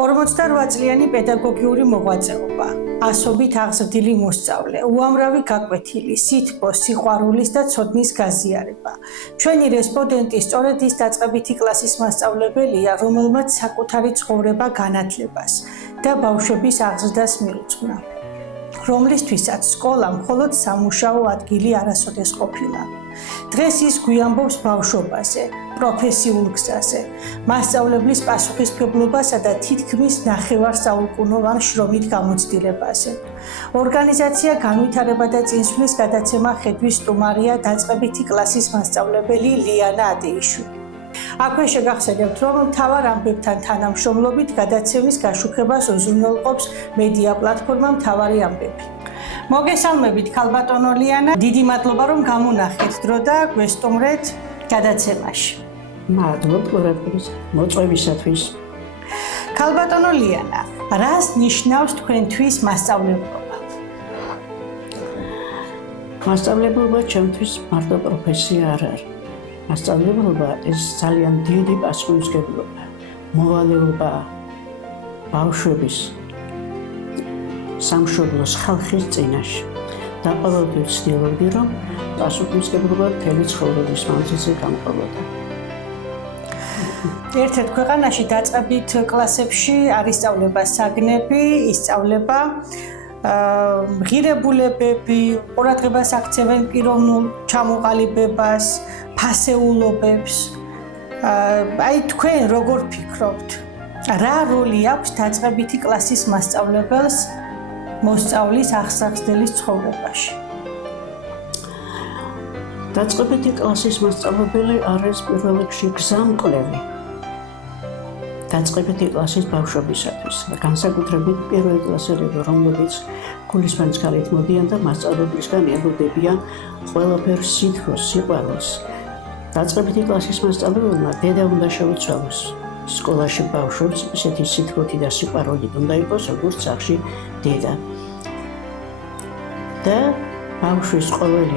48 წლიანი პედაგოგიური მოღვაწეობა, ასობით აღზრდილი მოსწავლე, უამრავი გაკვეთილი, სითბოს, სიყვარულის და ცოდნის გაზიარება. ჩვენი რესპონდენტი სწორედ ის დაწყებითი კლასის მასწავლებელია, რომელმაც საკუთარი ცხოვრება განათლებას და ბავშვების აღზრდას მიუძღვნა, რომლისთვისაც სკოლა მხოლოდ სამუშაო ადგილი არასოდეს ყოფილა. დღეს ის გვიამბობს ბავშვობაზე, პროფესიულ გზაზე, მასწავლებლის პასუხისმგებლობასა და თითქმის ნახევარსაუკუნოვან შრომით გამოცდილებაზე. ორგანიზაცია განვითარება და წინსვლის გადაცემა ხედვის სტუმარია დაწყებითი კლასის მასწავლებელი ლიანა ადეიშვილი. აქვე შეგახსენებთ, რომ მთავარ ამბებთან თანამშრომლობით გადაცემის გაშუქებას უზრუნველყოფს მედია პლატფორმა მთავარი ამბები. მოგესალმებით, ქალბატონო ლიანა, დიდი მადლობა, რომ გამონახეთ დრო და გვესტუმრეთ გადაცემაში. მადლობ ყურადღების მოწვევისათვის. ქალბატონო ლიანა, რას ნიშნავს თქვენთვის მასწავლებლობა? მასწავლებლობა ჩემთვის მარტო პროფესია არ არის. მასწავლებლობა ეს ძალიან დიდი პასუხისმგებლობა, მოვალეობა ბავშვების სამშობლოს ხალხის წინაშე. და ყოველთვის ვცდილობდი, რომ პასუხისმგებლობა მთელი ცხოვრების მანძილზე გამყოლოდა. ერთ-ერთ ქვეყანაში დაწყებით კლასებში არ ისწავლება საგნები, ისწავლება ღირებულებები, ყურადღებას აქცევენ პიროვნულ ჩამოყალიბებას, ფასეულობებს. აი თქვენ როგორ ფიქრობთ, რა როლი აქვს დაწყებითი კლასის მასწავლებელს მოსწავლის აღსახსნელის ცხოვრებაში? დაწყებითი კლასის მასწავლებელი არის პირველ რიგში გზამკვლევი დაწყებითი კლასის ბავშვებისათვის, განსაკუთრებით პირველი კლასელები, რომლებიც გულისმანძქალით მოდიან და მასწავლებლისგან ელოდებიან ყველაფერ სითბოს, სიყვარულს. დაწყებითი კლასის მასწავლებელმა დედა უნდა შეუცვალოს სკოლაში ბავშვებს ისეთი სითბოთი და სიყვარულით უნდა იყოს, როგორც სახლში დედა. და ბავშვის ყოველი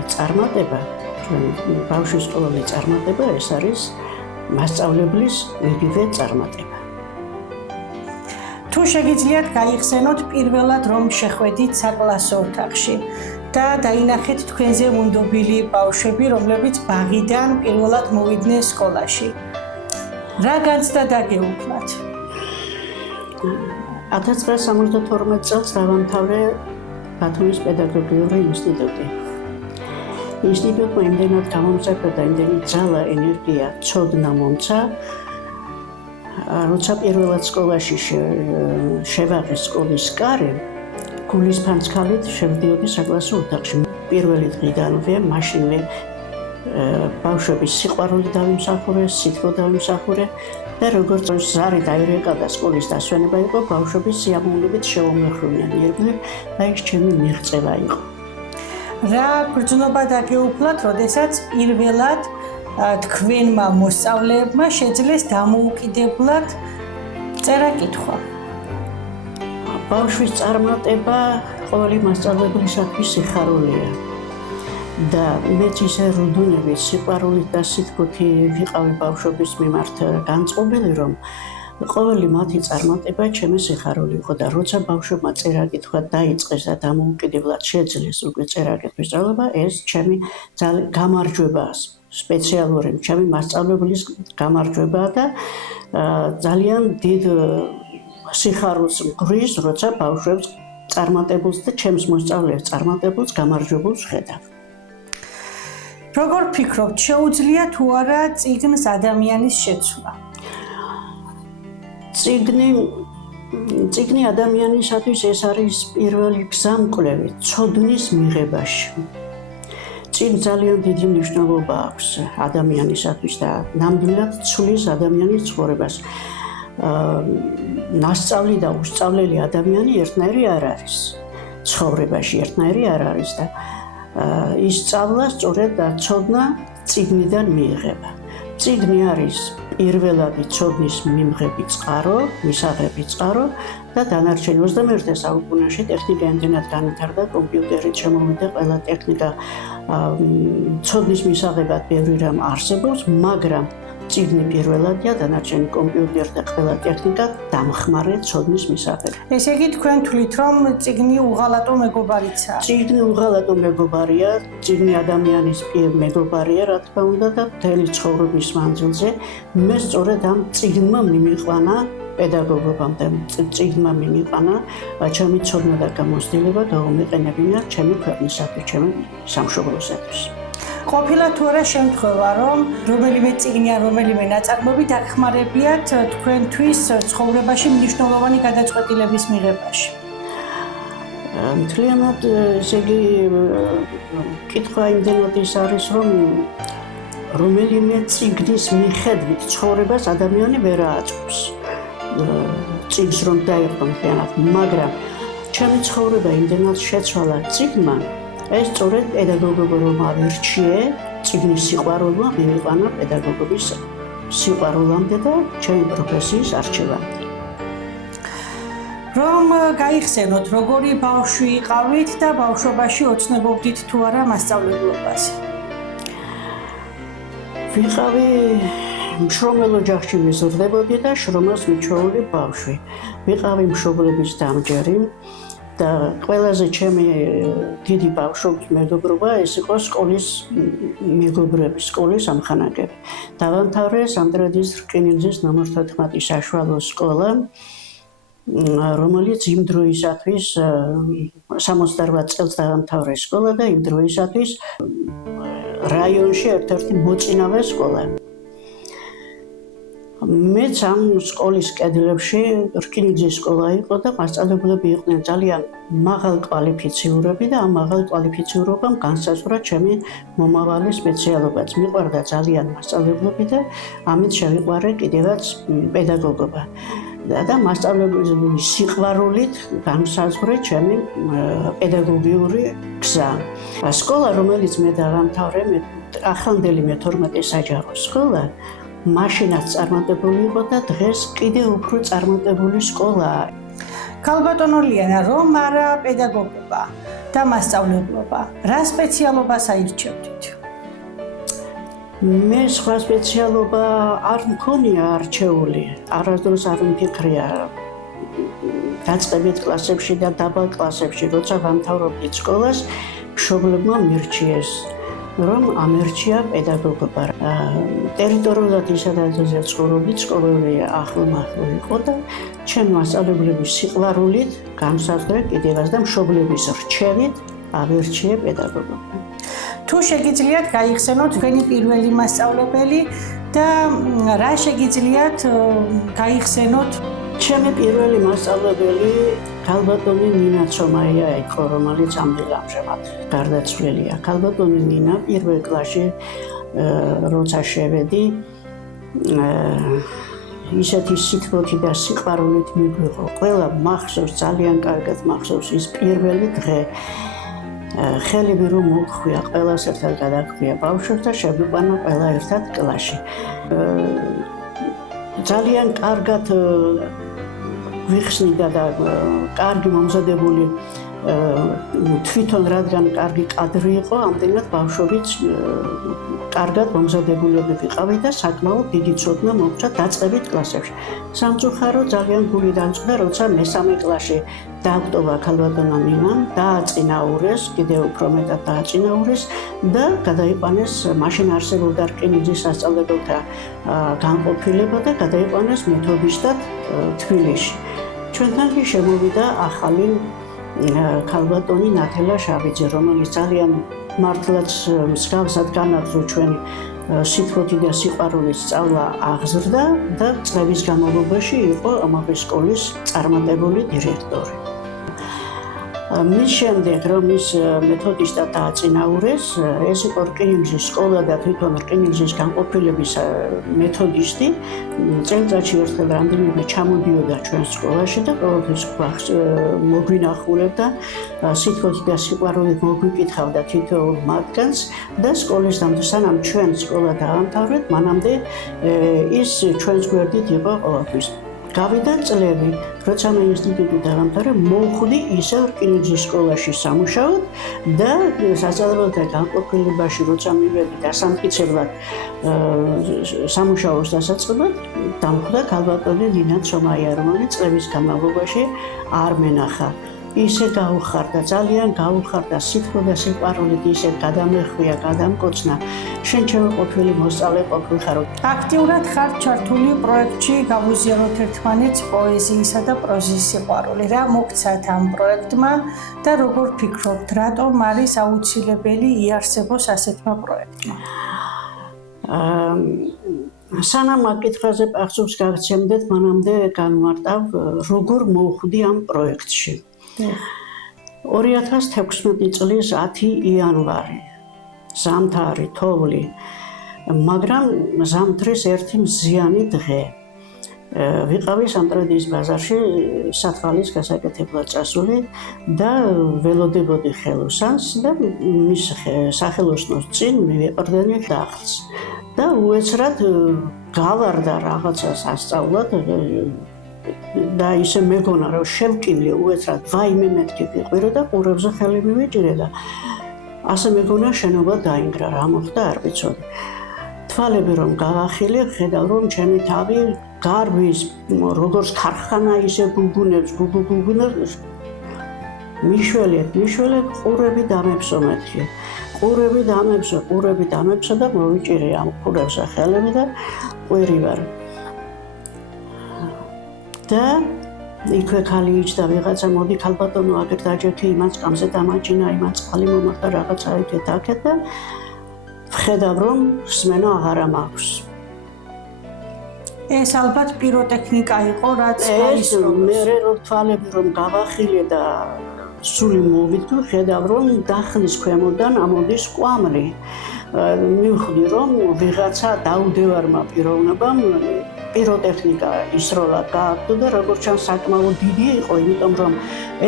წარმატება ეს არის მასწავლებლის იგივე წარმატება. თუ შეგიძლიათ გაიხსენოთ პირველად რომ შეხვედით საკლასო ოთახში და დაინახეთ თქვენზე მუნდობილი ბავშვები, რომლებიც ბაღიდან პირველად მოვიდნენ სკოლაში. რა განცდა დაგეუფლათ? 1972 წელს დავამთავრე ბათუმის პედაგოგიური ინსტიტუტი. ინსტიტუტმა იმდენად გამომსახურა და იმდენი ძალა, ენერგია, ცოდნა მომცა, როცა პირველად სკოლაში შევაღე სკოლის კარი, გულისფანძქალით შევდიოდი საკლასო ოთახში. პირველი დღიდანვე, მაშინვე ბავშვების სიყვარული დავიმსახურე, სითბო დავიმსახურე და როგორც ზარი დაირეკა და სკოლის დასვენება იყო, ბავშვების სიამოვნებით შევამეხრუნე ირგვლივ და ის ჩემი მიღწევა იყო. რა გრძნობა დაგეუფლათ, როდესაც პირველად თქვენმა მოსწავლეებმა შეძლეს დამოუკიდებლად წერა-კითხვა? ბავშვის წარმატება ყოველი მასწავლებლისათვის სიხარულია. და მეც ისე რუდუნებით, სიყვარულით და სითბოთი ვიყავი ბავშვების მიმართ განწყობილი, რომ ყოველი მათი წარმატება ჩემი სიხარული იყო და როცა ბავშვებმა წერა-კითხვა დაიწყეს და დამოუკიდებლად შეძლეს უკვე წერა-კითხვის სწავლება, ეს ჩემი გამარჯვება, სპეციალური ჩემი მასწავლებლის გამარჯვება და ძალიან დიდ სიხარულს მღვრის, როცა ბავშვებს წარმატებულს და ჩემს მოსწავლეებს წარმატებულს გამარჯვებულს ხედავ. როგორ ფიქრობთ, შეუძლია თუ არა წიგნს ადამიანის შეცვლა? წიგნი ადამიანისათვის ეს არის პირველი გზამკვლევი ცოდნის მიღებაში. წიგნს ძალიან დიდი მნიშვნელობა აქვს ადამიანისათვის და ნამდვილად ცვლის ადამიანის ცხოვრებას. ნასწავლი და უსწავლელი ადამიანი ერთნაირი არ არის. ცხოვრებაში ერთნაირი არ არის და ის სწავლა სწორედ და ცოდნა წიგნიდან მიიღება. წიგნი არის პირველადი ცოდნის მიმღები წყარო, მისაღები წყარო და დანარჩენი 21 საუკუნეში ტექნიკა იმდენად განვითარდა, კომპიუტერით შემოვიდა ყველა ტექნიკა, ცოდნის მისაღებად ბევრი რამ არსებობს, მაგრამ წიგნი პირველადია, დანარჩენი კომპიუტერი და ყველა ტექნიკა დამხმარე ცოდნის მისაღები. ესე იგი თქვენ თვლით, რომ წიგნი უღალატო მეგობარიცაა? წიგნი უღალატო მეგობარია, წიგნი ადამიანის მეგობარია, რა თქმა უნდა და მთელი ცხოვრების მანძილზე მე სწორედ ამ წიგნმა მიმიყვანა პედაგოგობამ და წიგნმა მიმიყვანა ჩემი ცოდნა და გამოცდილება გაუმეყენებინა ჩემი ქვეყნისათვის, ჩემი სამშობლოსათვის. ყოფილა თუ არა შემთხვევა, რომ რომელიმე წიგნი ან რომელიმე ნაწარმოები დაგხმარებიათ თქვენთვის ცხოვრებაში მნიშვნელოვანი გადაწყვეტილების მიღებაში? მთლიანად ესე იგი კითხვა იმდენად ის არის, რომ რომელიმე წიგნის მიხედვით ცხოვრებას ადამიანი ვერ აწყობს. წიგნს რომ დაიყო მთლიანად, მაგრამ ჩემი ცხოვრება იმდენად შეცვალა წიგნმა, ეს სწორედ პედაგოგობა რომ ავირჩიე, წიგნის სიყვარულმა მიმიყვანა პედაგოგობის სიყვარულამდე და ჩემი პროფესიის არჩევამდე. რომ გაიხსენოთ, როგორი ბავშვი იყავით და ბავშვობაში ოცნებობდით თუ არა მასწავლებლობაზე? ვიყავი მშრომელ ოჯახში მიზრდებოდი და შრომას მიჩვეული ბავშვი. ვიყავი მშობლების დამჯერი და ყველაზე ჩემი დიდი ბავშვობის მეგობრობა ეს იყო სკოლის მეგობრები, სკოლის ამხანაგები. დავამთავრე სანდრადის რკინიგზის ნომერ 14 საშუალო სკოლა, რომელიც იმ დროისათვის 68 წელს დავამთავრე სკოლა და იმ დროისათვის რაიონში ერთ-ერთი მოწინავე სკოლა. მეც ამ სკოლის კედლებში რკინიგზის სკოლა იყო და მასწავლებლები იყვნენ ძალიან მაღალკვალიფიციურები და ამ მაღალკვალიფიციურობამ განსაზღვრა ჩემი მომავალი სპეციალობაც. მიყვარდა ძალიან მასწავლებლები და ამით შევიყვარე კიდევაც პედაგოგობა. და მასწავლებლების სიყვარულით განსაზღვრე ჩემი პედაგოგიური გზა. სკოლა, რომელიც მე დავამთავრე, ახლანდელი მე-12 საჯარო სკოლა, მაშინაც წარმატებული იყო და დღეს კიდევ უფრო წარმატებული სკოლაა. ქალბატონო ლიანა, რომ არა პედაგოგობა და მასწავლებლობა, რა სპეციალობას აირჩევდით? მე სხვა სპეციალობა არ მქონია არჩეული, არასდროს არ მფიქრია დაწყებით კლასებში და დაბალ კლასებში, როცა ვამთავრობდით სკოლას, მშობლებმა მირჩიეს, რომ ამერჩია პედაგოგობა. ტერიტორიულად ისედაც ცხოვრობდით, სკოლები ახლო-მახლო იყო და ჩემი მასწავლებლების სიყვარულით განსაზღვრე კიდევაც და მშობლების რჩევით ავირჩიე პედაგოგობა. თუ შეგიძლიათ გაიხსენოთ თქვენი პირველი მასწავლებელი და რა შეგიძლიათ გაიხსენოთ? ჩემი პირველი მასწავლებელი ქალბატონი ნინა ცომაია იყო, რომელიც ამჟამად გარდაცვლილია. ქალბატონი ნინა პირველ კლასში როცა შევედი, ისეთი სითბოთი და სიყვარულით მიგვიღო. ყველა მახსოვს, ძალიან კარგად მახსოვს ის პირველი დღე. ხელები რომ მოგხვია, ყველას ერთად გადაგხვია ბავშვებს და შევიყვანა ყველა ერთად კლასში. ძალიან კარგად ვიხსნიდა და კარგი მომზადებული თვითონ რადგან კარგი კადრი იყო, ამდენად ბავშვებიც კარგად მომზადებულები ვიყავით და საკმაოდ დიდი ცოდნა მოგწვა დაწყებით კლასებში. სამწუხაროდ ძალიან გული დამწყდა, როცა მესამე კლასში დააგტოვა ქალბატონმა ნინამ, დააწინაურეს, კიდევ უფრო მეტად დააწინაურეს და გადაიყვანეს, მაშინ არსებობდა რკინიგზის სასწავლებელთა განყოფილება და გადაიყვანეს მეთოდისტად თბილისში. ჩვენთან კი შემოვიდა ახალი ქალბატონი ნათელა შავიძე, რომელიც ძალიან მართლაც მსგავსად განაგრძო ჩვენი სითბოთი და სიყვარულის სწავლა აღზრდა და წლების განმავლობაში იყო ამავე სკოლის წარმატებული დირექტორი. მის შემდეგ, რომ ის მეთოდისტად დააწინაურეს, ეს იყო რკინიგზის სკოლა და თვითონ რკინიგზის განყოფილების მეთოდისტი, წელიწადში ერთხელ რამდენიმე ჩამოდიოდა ჩვენ სკოლაში და ყოველთვის მოგვინახულებდა, სითბოთი და სიყვარულით მოგვიკითხავდა თითოეულ მათგანს და სკოლის სანამ ჩვენ სკოლა დავამთავრეთ, მანამდე ის ჩვენს გვერდით იყო ყოველთვის. გავიდა წლები, როცა მე ინსტიტუტი დავამთავრე, მოვხვდი ისევ რკინიგზის სკოლაში სამუშაოდ და სასწავლებელთა განყოფილებაში, როცა მივედი დასამტკიცებლად სამუშაოს დასაწყებად, დამხვდა ქალბატონი ნინა ცომაია, რომელიც წლების განმავლობაში არ მენახა. ისე გაუხარდა, ძალიან გაუხარდა, სითბო და სიყვარულით ისე გადამეხვია, გადამკოცნა. შენ ჩემი ყოფილი მოსწავლე ყოფილხარ. აქტიურად ხარ ჩართული პროექტში გავუზიაროთ ერთმანეთს პოეზიისა და პროზის სიყვარული. რა მოგცათ ამ პროექტმა და როგორ ფიქრობთ, რატომ არის აუცილებელი იარსებოს ასეთმა პროექტმა? სანამ ამ კითხვაზე პასუხს გაგცემდეთ, მანამდე განმარტავ, როგორ მოვხვდი ამ პროექტში. 2016 წლის 10 იანვარი. ზამთარი, თოვლი, მაგრამ ზამთრის ერთი მზიანი დღე. ვიყავი სამტრედიის ბაზარში სათვალის გასაკეთებლად წასული და ველოდებოდი ხელოსანს და მის სახელოსნოს წინ მივეყრდენი დახლს. და უეცრად გავარდა რაღაცას ასწავლად და ისე მეგონა რომ შევკივლე უეცრად ვაიმე მეთქი ვიყვირო და ყურებზე ხელი მივიჭირე და ასე მეგონა შენობა დაინგრა, რა მოხდა არ ვიცოდი. თვალები რომ გავახილე, ხედავ რომ ჩემი თავი გარბის როგორც ქარხანა ისე გუგუნებს, მიშველეთ, ყურები დამეფსო მეთქი. ყურები დამეფსო და მოვიჭირე ამ ყურებზე ხელები და ყვირი ვარ. და იქვე ქალი იჯდა ვიღაცა, მოდი ქალბატონო აგერ დაჯექი, იმას კამზე დამაჭინა, იმას წყალი მომარტა, რაღაცა ეკეთ და ვხედავ რომ სმენა აღარა მაქვს. ეს ალბათ პიროტექნიკა იყო, რაც გაისროლეს. მე რომ თვალები რომ გავახილე და სული მოვიდგო, ხედავ რომ დახლის ქვემოდან ამოდის კვამლი. მივხვდი რომ ვიღაცა დაუდევარმა პიროვნებამ პიროტექნიკა ისროლა გააკეთო და როგორც ჩანს საკმაოდ დიდი იყო, იმიტომ რომ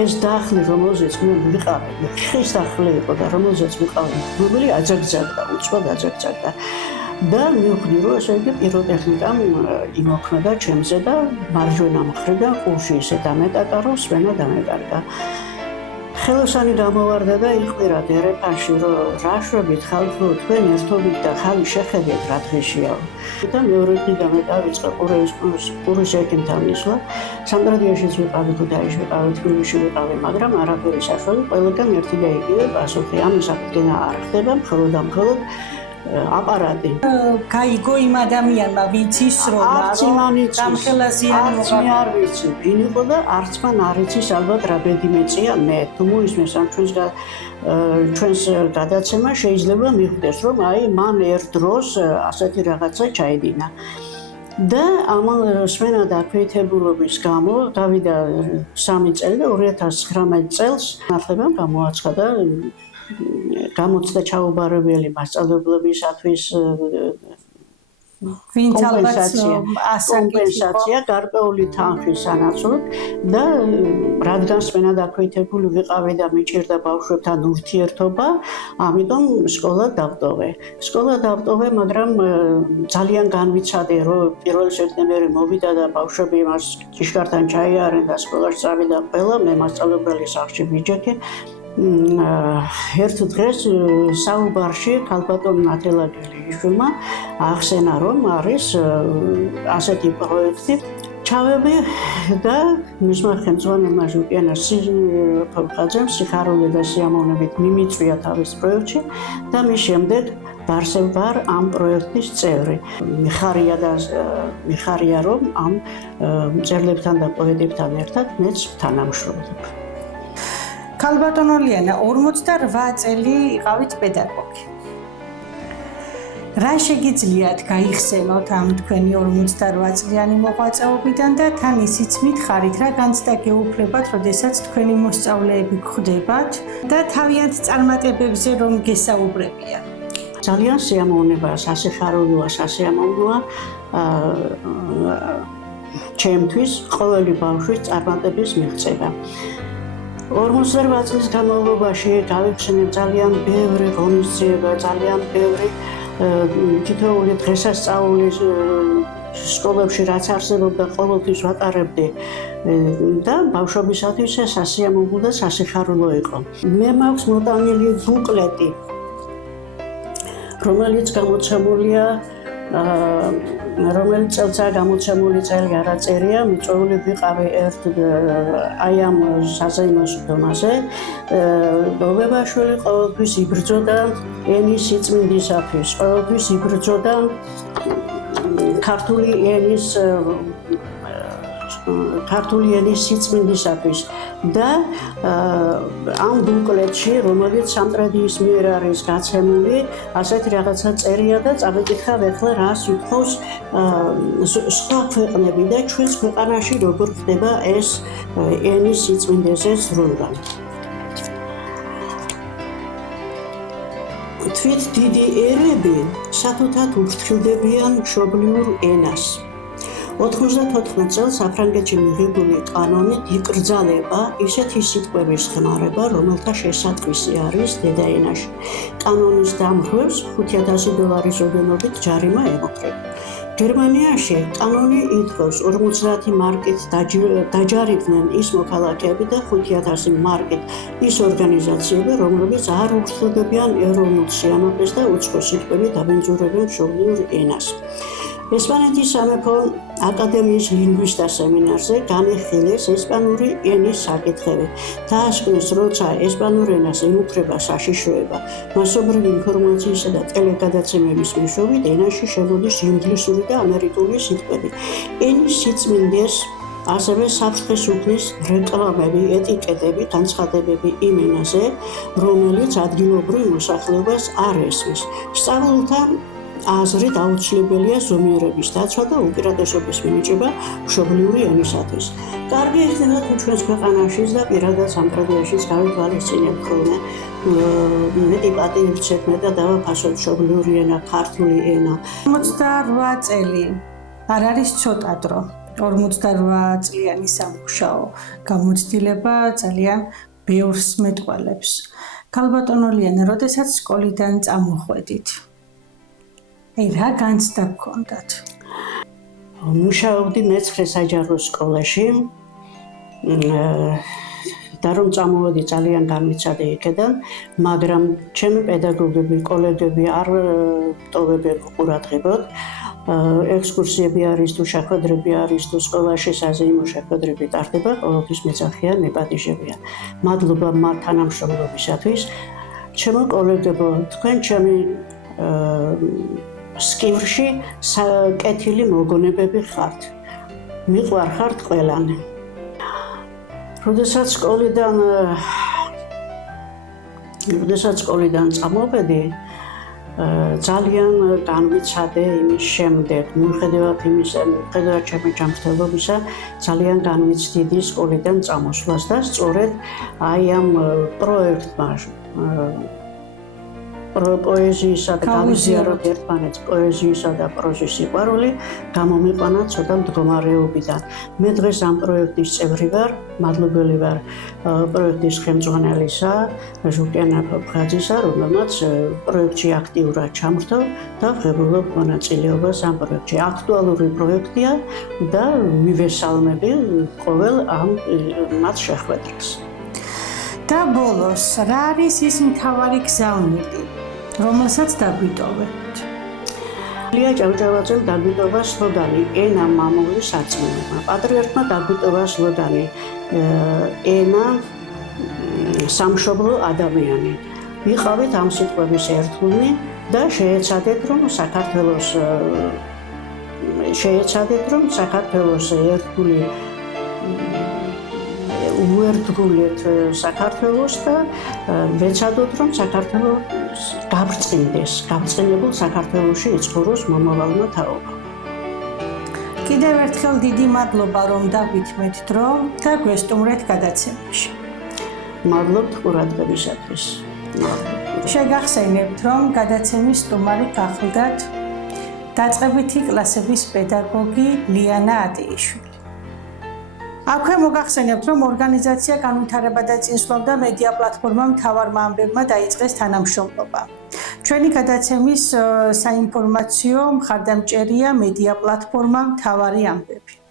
ეს დახლი, რომელზეც მე ვიყავი, ხის დახლი იყო და რომელზეც ვიყავი, მობილი აძაგძაგდა, უცბად აძაგძაგდა. და მივხვდი რომ ესე იგი პიროტექნიკამ იმოქმედა ჩემზე და მარჯვენა მხრიდან ყურში ისე დამეტაკა, რომ სვენა დამეკარგა. ხელოსანი გამოვარდა და იყვირა დერეფანში, რომ რა შვებით ხალხო, თქვენ ერთობით და ხალი შეხედეთ რა დღეშია. და მეორე დღიდან მე დავიწყე ყურის ეკიმთან ისვა. სამტრედიაშიც ვიყავი, ქუთაისში ვიყავი, თბილისში ვიყავი, მაგრამ არაფერი საშუალო, ყველგან ერთი და იგივე პასუხი. ამის აღდგენა არ ხდება, მხოლოდ აპარატი. გაიგო იმ ადამიანმა, ვინც ისროლა, გამხელაზიანი არც მე არ ვიცი, ვინ იყო და არც მან არ იცის ალბათ რა ბედი მეწია მე. თუ მოისმენს ამ ჩვენს გადაცემა შეიძლება მიხვდეს, რომ აი მან ერთ დროს ასეთი რაღაცა ჩაიდინა. და ამ სვენა დაქვეითებულობის გამო გავიდა 3 წელი და 2019 წელს ნახლებამ გამოაცხადა გამოცდა ჩაუბარებელი მასწავლებლებისათვის ვინც ალბათ კომპენსაცია გარკვეული თანხის სანაცვლოდ და რადგან სვენა დაქვეითებული ვიყავი და მიჭირდა ბავშვებთან ურთიერთობა, ამიტომ სკოლა დავტოვე, მაგრამ ძალიან განვიცადე, რომ 1 სექტემბერი მოვიდა და ბავშვები მას ჭიშკართან ჩაიარენ და სკოლაში წავიდა ყველა, მე მასწავლებელი სახლში ვიჯექე. ერთ დღეს საუბარში ქალბატონ ნათელაგელიიშვილმა ახსენა, რომ არის ასეთი პროექტი. ჩავები და მისმა ხელმძღვანელმა ჟუკიანა ფოლხაძემ სიხარული და სიამოვნებით მიმიწვია თავის პროექტში და მის შემდეგ ვარ ამ პროექტის წევრი. მიხარია რომ ამ მწერლებთან და პოეტებთან ერთად მეც თანამშრომლობ. ქალბატონო ლიანა, 48 წელი იყავით პედაგოგი. რა შეგიძლიათ გაიხსენოთ ამ თქვენი 48 წლიანი მოღვაწეობიდან და თან ისიც მითხარით, რა განცდა გეუფლებათ, როდესაც თქვენი მოსწავლეები გხვდებათ და თავიანთ წარმატებებზე რომ გესაუბრებიან? ძალიან სიამოვნებაა, სასიხარულოა, სასიამოვნოა ჩემთვის ყოველი ბავშვის წარმატების მიღწევა. 48 წლის განმავლობაში გავიხსენებ ძალიან ბევრი ღონისძიება, ძალიან ბევრი თითოეული დღესასწაული სკოლებში რაც არსებობდა ყოველთვის ვატარებდი და ბავშვობისათვის სასიამოვნო და სასიხარულო იყო. მე მაქვს მოტანილი ბუკლეტი, რომელიც გამოცემულია რომელიც წელსაა გამოცემული წელი არ აწერია, მიწვეული ვიყავი ერთ აი ამ საზეიმოს დონეზე. ბობებაშვილი ყოველთვის იბრძოდა ენის სიწმინდისათვის, ყოველთვის იბრძოდა ქართული ენის სიწმინდისათვის და ამ ბუკლეტში, რომელიც სამტრედიის მიერ არის გაცემული, ასეთი რაღაცა წერია და წავიკითხავ ახლა რას უთხოვს სხვა ქვეყნები და ჩვენს ქვეყანაში როგორ ხდება ეს ენის სიწმინდეზე ზრუნვა. თვით დიდი ერები სათუთად უფრთხილდებიან მშობლიურ ენას. 94 წელს საფრანგეთში მიღებული კანონით იკრძალება ისეთი სიტყვების ხმარება, რომელთა შესატყვისი არის დედაენაში. კანონის დამხვრევს $5,000 ოდენობით ჯარიმა ემუქრება. გერმანიაში კანონი ითხოვს 50 მარკით დაჯარიდნენ ის მოქალაქეები და 5,000 მარკით ის ორგანიზაციები, რომლებიც არ უფრთხილდებიან ეროვნულ სიამაყეს და უცხო სიტყვები დაბინძურებენ მშობლიურ ენას. ესპანეთის სამეფო აკადემიის ლინგვისტთა სემინარზე განიხილეს ესპანური ენის საკითხები. დაასკვნეს, როცა ესპანურ ენას ემუქრება საშიშროება, მასობრივი ინფორმაციისა და ტელეგადაცემების მეშვეობით ენაში შემოდის ინგლისური და ამერიკული სიტყვები. ენის სიწმინდეს ასევე საფრთხეს უქმნის რეკლამები, ეტიკეტები, განცხადებები იმ ენაზე, რომელიც ადგილობრივ მოსახლეობას არ ესმის. სწავლულთა აზრით აუცილებელია ზომიერების დაცვა და უპირატესობის მინიჭება მშობლიური ენისათვის. კარგი ეხება თუ ჩვენს ქვეყანაშიც და პირადად სამტრედიაშიც გავითვალისწინებთ ხოლმე მეტი პატივით შექმნეთ და დავაფასოთ მშობლიური ენა, ქართული ენა. 48 წელი არ არის ცოტა დრო. 48 წლიანი სამუშაო გამოცდილება ძალიან ბევრს მეტყველებს. ქალბატონო ლიანა, როდესაც სკოლიდან წამოხვედით, რა განცდა გქონდათ? მუშაობდი მე-9 საჯარო სკოლაში და რომ წამოვედი ძალიან განვიცადე იქედან, მაგრამ ჩემი პედაგოგები, კოლეგები არ ტოვებენ ყურადღებოდ. ექსკურსიები არის თუ შეხვედრები არის თუ სკოლაში საზეიმო შეხვედრები ტარდება, ყოველთვის მეძახიან, მეპატიჟებიან. მადლობა მათ თანამშრომლობისათვის. ჩემო კოლეგებო, თქვენ ჩემი სკივრში კეთილი მოგონებები ხართ. მიყვარხართ ყველანი. როდესაც სკოლიდან წამოვედი, ძალიან განვიცადე იმის შემდეგ, მიუხედავად ჩემი ჯანმრთელობისა, ძალიან განვიცდიდი სკოლიდან წამოსვლას და სწორედ აი ამ პროექტმა პოეზიისა და გავიზიაროთ ერთმანეთს პოეზიისა და პროზის სიყვარული გამომიყვანა ცოტა მდგომარეობიდან. მე დღეს ამ პროექტის წევრი ვარ, მადლობელი ვარ პროექტის ხელმძღვანელისა, ჟუკიანა ფოფხაძისა, რომელმაც პროექტში აქტიურად ჩამრთო და ვღებულობ მონაწილეობას ამ პროექტში. აქტუალური პროექტია და მივესალმები ყოველ ამ მათ შეხვედრას. და ბოლოს, რა არის ის მთავარი გზავნილი, რომელსაც დაგვიტოვებთ? ლია ჭავჭავაძემ დაგვიტოვა სლოგანი „ენა მამული საწმინდმა“. პატრიარქმა დაგვიტოვა სლოგანი „ენა სამშობლო ადამიანი“. ვიყავით ამ სიტყვების ერთგულნი და შეეცადეთ, რომ საქართველოს ერთგული უერთგულეთ საქართველოს და ვეცადოთ, რომ საქართველოს გაბრწყინდეს, გაბრწყინებულ საქართველოში იცხოვროს მომავალმა თაობა. კიდევ ერთხელ დიდი მადლობა, რომ დაგვითმეთ დრო და გვესტუმრეთ გადაცემაში. მადლობთ ყურადღებისათვის. შეგახსენებთ, რომ გადაცემის სტუმარი გახლდათ დაწყებითი კლასების პედაგოგი ლიანა ატეიშვილი. აქვე მოგახსენებთ, რომ ორგანიზაცია განვითარება და წინსვლა და მედია პლატფორმა მთავარმა ამბებმა დაიწყეს თანამშრომლობა. ჩვენი გადაცემის საინფორმაციო მხარდამჭერია მედია პლატფორმა მთავარი ამბები.